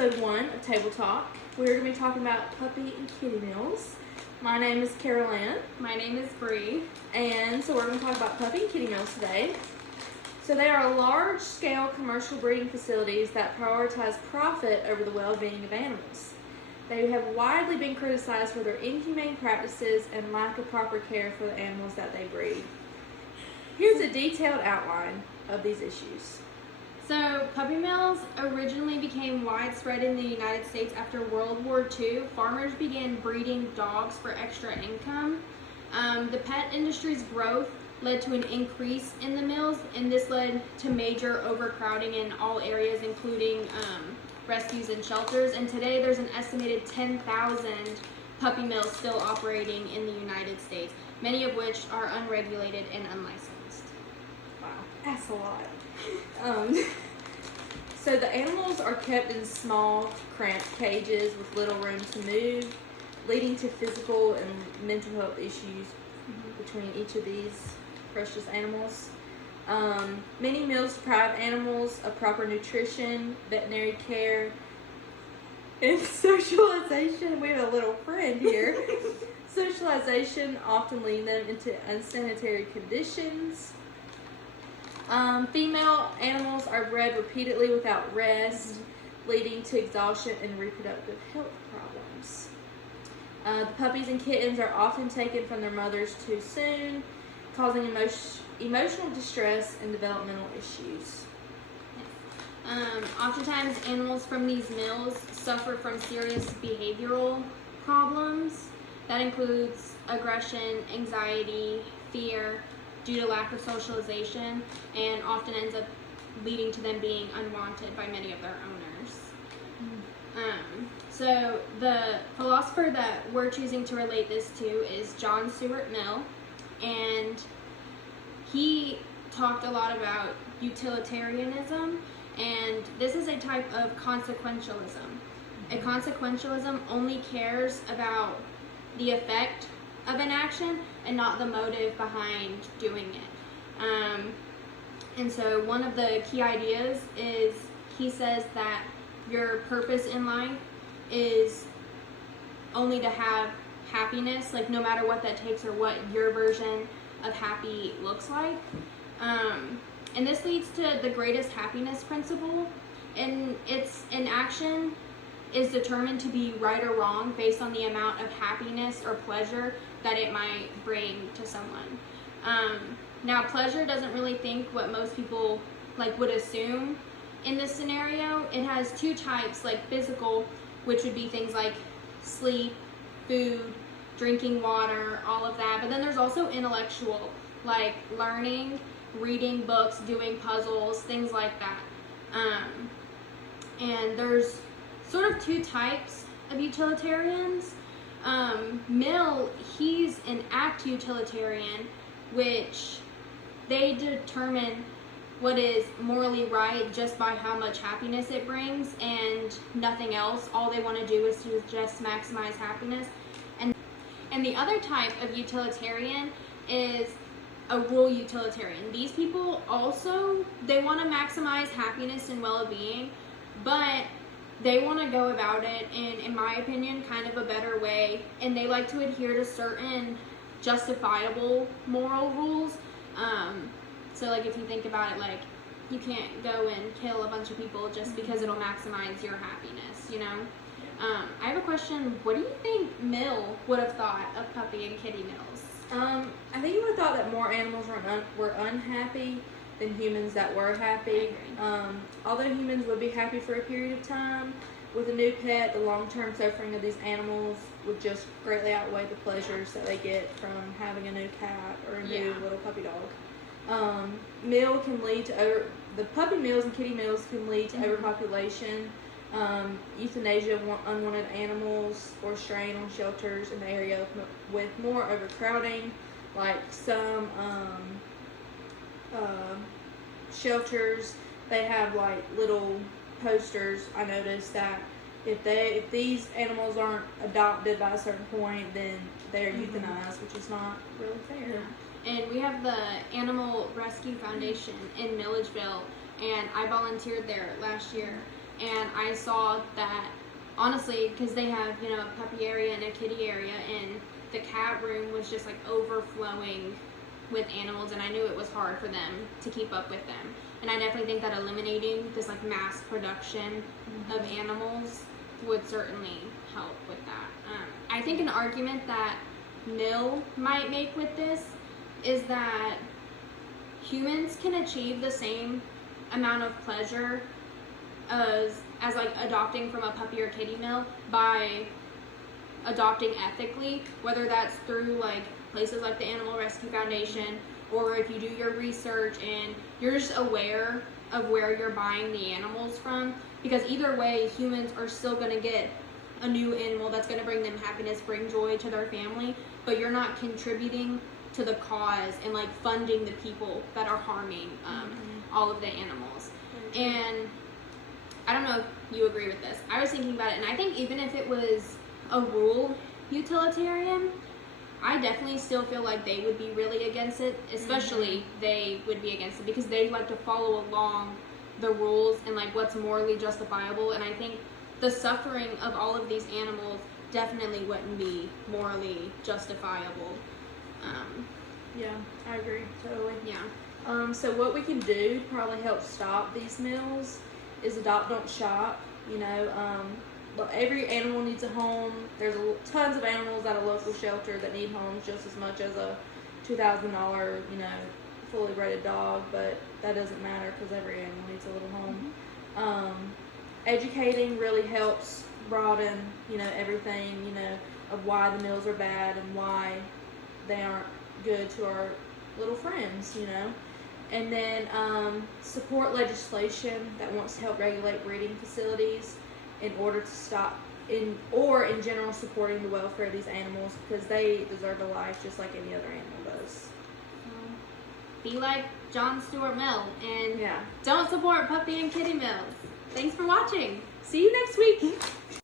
episode 1 of Table Talk. We're going to be talking about puppy and kitty meals. My name is Carol Ann. My name is Bree. And so we're going to talk about puppy and kitty meals today. So they are large-scale commercial breeding facilities that prioritize profit over the well-being of animals. They have widely been criticized for their inhumane practices and lack of proper care for the animals that they breed. Here's a detailed outline of these issues. So, puppy mills originally became widespread in the United States after World War II. Farmers began breeding dogs for extra income. The pet industry's growth led to an increase in the mills, and this led to major overcrowding in all areas, including rescues and shelters. And today there's an estimated 10,000 puppy mills still operating in the United States, many of which are unregulated and unlicensed. Wow, that's a lot. So the animals are kept in small, cramped cages with little room to move, leading to physical and mental health issues between each of these precious animals. Many mills deprive animals of proper nutrition, veterinary care, and socialization. We have a little friend here. Socialization, often leading them into unsanitary conditions. Female animals are bred repeatedly without rest, leading to exhaustion and reproductive health problems. The puppies and kittens are often taken from their mothers too soon, causing emotional distress and developmental issues. Oftentimes, animals from these mills suffer from serious behavioral problems. That includes aggression, anxiety, fear, due to lack of socialization, and often ends up leading to them being unwanted by many of their owners. So the philosopher that we're choosing to relate this to is John Stuart Mill, and he talked a lot about utilitarianism, and this is a type of consequentialism. A consequentialism only cares about the effect of an action and not the motive behind doing it. And so one of the key ideas is, he says that your purpose in life is only to have happiness, like no matter what that takes or what your version of happy looks like. And this leads to the greatest happiness principle, and it's an action is determined to be right or wrong based on the amount of happiness or pleasure that it might bring to someone. Now, pleasure doesn't really think what most people would assume in this scenario. It has two types, like physical, which would be things like sleep, food, drinking water, all of that. But then there's also intellectual, like learning, reading books, doing puzzles, things like that. And there's sort of two types of utilitarians. Mill, he's an act utilitarian, which they determine what is morally right just by how much happiness it brings and nothing else. All they want to do is to just maximize happiness. And the other type of utilitarian is a rule utilitarian. These people also, they want to maximize happiness and well-being, but they want to go about it in my opinion, kind of a better way, and they like to adhere to certain justifiable moral rules. So like if you think about it, like you can't go and kill a bunch of people just because it'll maximize your happiness, you know? I have a question. What do you think Mill would have thought of puppy and kitty mills? I think you would have thought that more animals were unhappy than humans that were happy. Although humans would be happy for a period of time, with a new pet, the long-term suffering of these animals would just greatly outweigh the pleasures that they get from having a new cat or a new little puppy dog. Mill can lead to the puppy mills and kitty mills can lead to overpopulation, euthanasia of unwanted animals, or strain on shelters in the area with more overcrowding. Like some shelters, they have like little posters. I noticed that if these animals aren't adopted by a certain point, then they're euthanized, which is not really fair. Yeah. And we have the Animal Rescue Foundation in Milledgeville, and I volunteered there last year. and I saw that, honestly, because they have, you know, a puppy area and a kitty area, and the cat room was just like overflowing with animals, and I knew it was hard for them to keep up with them. And I definitely think that eliminating this like mass production of animals would certainly help with that. I think an argument that Mill might make with this is that humans can achieve the same amount of pleasure as like adopting from a puppy or kitty mill by adopting ethically, whether that's through like places like the Animal Rescue Foundation, or if you do your research and you're just aware of where you're buying the animals from, because either way humans are still going to get a new animal that's going to bring them happiness, bring joy to their family, but you're not contributing to the cause and like funding the people that are harming all of the animals. And I don't know if you agree with this. I was thinking about it, and I think even if it was a rural utilitarian, I definitely still feel like they would be really against it, especially they would be against it because they like to follow along the rules and like what's morally justifiable. And I think the suffering of all of these animals definitely wouldn't be morally justifiable. Yeah, I agree totally. Yeah. So what we can do to probably help stop these mills is adopt, don't shop. You know, every animal needs a home. There's tons of animals at a local shelter that need homes just as much as a $2,000, you know, fully rated dog, but that doesn't matter because every animal needs a little home. Educating really helps broaden, you know, everything, you know, of why the mills are bad and why they aren't good to our little friends, you know. And then support legislation that wants to help regulate breeding facilities in order to stop, in general, supporting the welfare of these animals because they deserve a life just like any other animal does. Be like John Stuart Mill and Yeah. don't support puppy and kitty mills. Thanks for watching. See you next week.